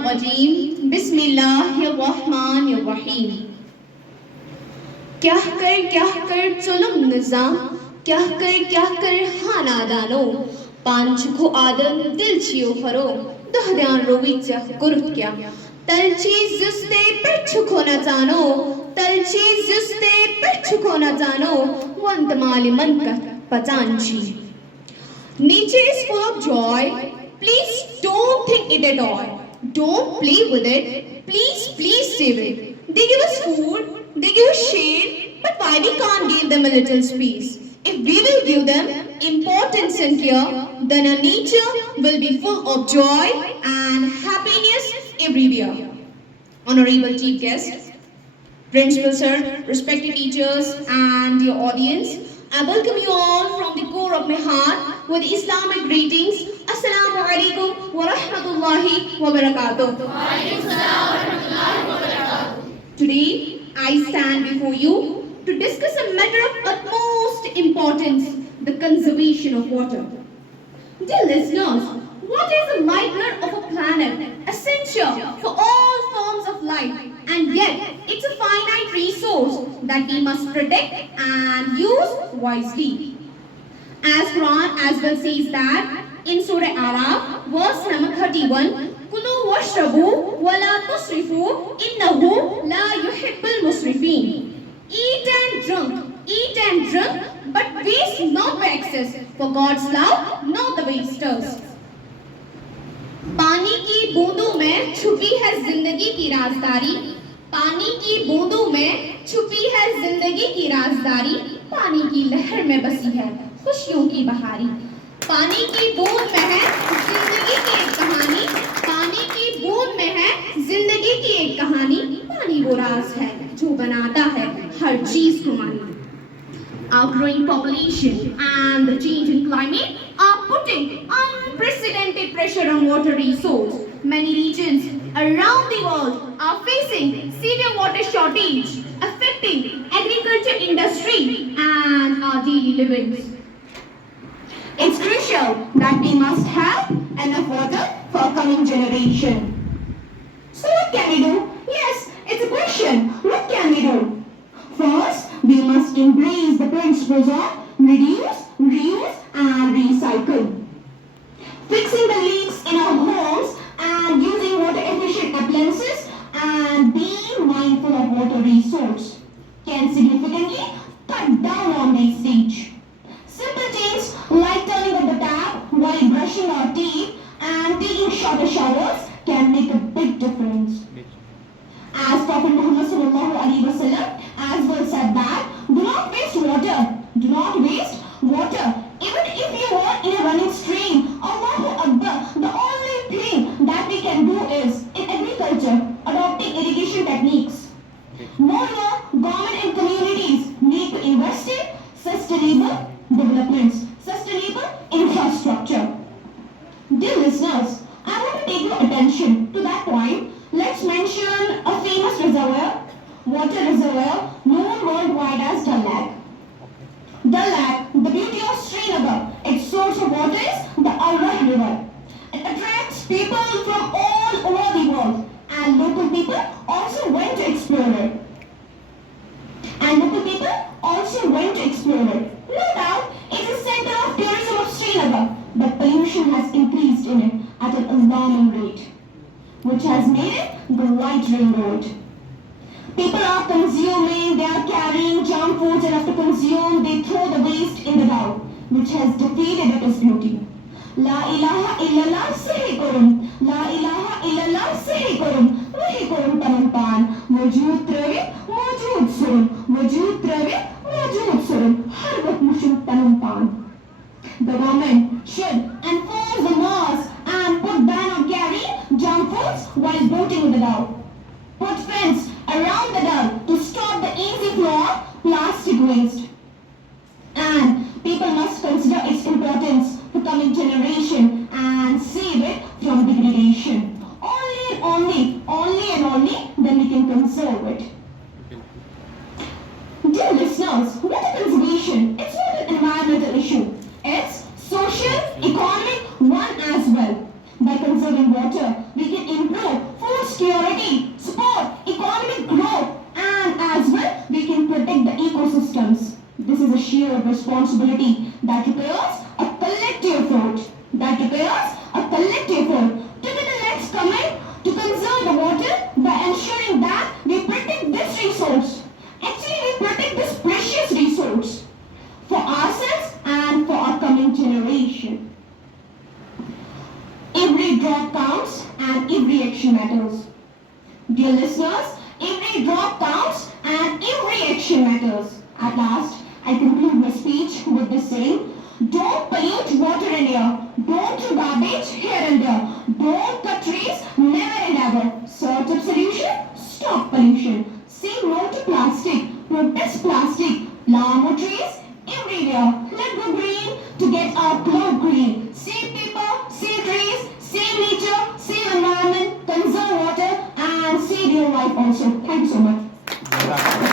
Shaitanirrajim. Bismillahirrahmanirrahim. क्या कर चुलुम निज़ाम क्या कर हानादानो पांच खो आदम दिल छियो फरो दहद्यान रोविचा कुरुत क्या तलची जुस्ते पिछुको न जानो तलची जुस्ते पिछुको न जानो वंत माली मन का पचांची Nature is full of joy. Please don't think it at all. Don't play with it. Please save it. They give us food, they give us shade, but why we can't give them a little space? If we will give them importance and care, then our nature will be full of joy and happiness everywhere. Honorable Chief Guest, Principal Sir, respected teachers and dear audience, I welcome you all from the core of my heart with Islamic greetings. Assalamu alaikum wa rahmatullahi wa barakatuh. Today, I stand before you to discuss a matter of utmost importance, the conservation of water. Dear listeners, water is the lifeblood of a planet, essential for all forms of life, and yet it's a finite resource that we must protect and use wisely. As Quran as well says that in Surah Araf, verse number 31, Kulu washrabu wa la tusrifu innahu la yuhibbul musrifin. Eat and drink, but waste not by excess, for God's love, not the wasters. पानी की बूंदों में छुपी है जिंदगी की राजदारी पानी की बूंदों में छुपी है जिंदगी की राजदारी पानी की लहर में बसी है खुशियों की बहारी पानी की बूंद में है जिंदगी की एक कहानी पानी की बूंद में है जिंदगी की एक कहानी पानी वो राज है जो बनाता है हर चीज को मानी Our growing population and the change in climate are putting unprecedented pressure on water resource. Many regions around the world are facing severe water shortage, affecting agriculture industry and our daily livings. It's crucial that we must have enough water for coming generation. So what can we do? Yes, it's a question. What can we do? First, we must embrace the principles of reduce, reuse and recycle. Fixing the leaks in our homes and using water efficient appliances and being mindful of water resource can significantly cut down on wastage. Simple things like turning on the tap while brushing our teeth and taking shorter showers can make a big difference. As Prophet Muhammad sallallahu alaihi wasallam as well said that do not waste water. Do not waste water. Even if you are in a running stream, Allahu Akbar, the only thing that we can do is in agriculture adopting irrigation techniques. Moreover, government and communities need to invest in sustainable developments, sustainable infrastructure. Dear listeners, I want to take your attention to that point. Let's mention a famous reservoir, water reservoir known worldwide as Dal Lake. Dal Lake, the beauty of Srinagar, its source of water is the Alra River. It attracts people from all over the world and local people also went to explore it. No doubt, it's a center of tourism of Srinagar, but pollution has increased in it at an alarming rate, which has made it the white ring road. People are consuming, they are carrying junk foods and after consume, they throw the waste in the Dow, which has defeated its beauty. La ilaha illallah sahi kurum, la ilaha illallah sahi kurum, wahi kurum panampan, wajud travi, wajud surum, wajud travi, wajud surum, har waqt mushum panampan. The government should enforce the laws and put ban on carrying junk foods while boating in the Dow. Put fence around the Dow to stop the easy flow of plastic waste. And people must consider its importance for coming generation and save it from degradation. Only and only, then we can conserve it. Dear listeners, water conservation, it's not an environmental issue. It's social, economic one as well. By conserving water, we can improve determined to conserve the water by ensuring that we protect this resource. Actually, we protect this precious resource for ourselves and for our coming generation. Every drop counts and every action matters. Dear listeners, every drop counts and every action matters. At last, I conclude my speech with this saying, don't pollute water in here. Don't do garbage here and there. Don't cut trees, never and ever. Sort of solution, stop pollution. Say no to plastic, protest plastic. Plant more trees everywhere. Let go green to get our globe green. Save paper, save trees, save nature, save environment, conserve water and save your life also. Thank you so much.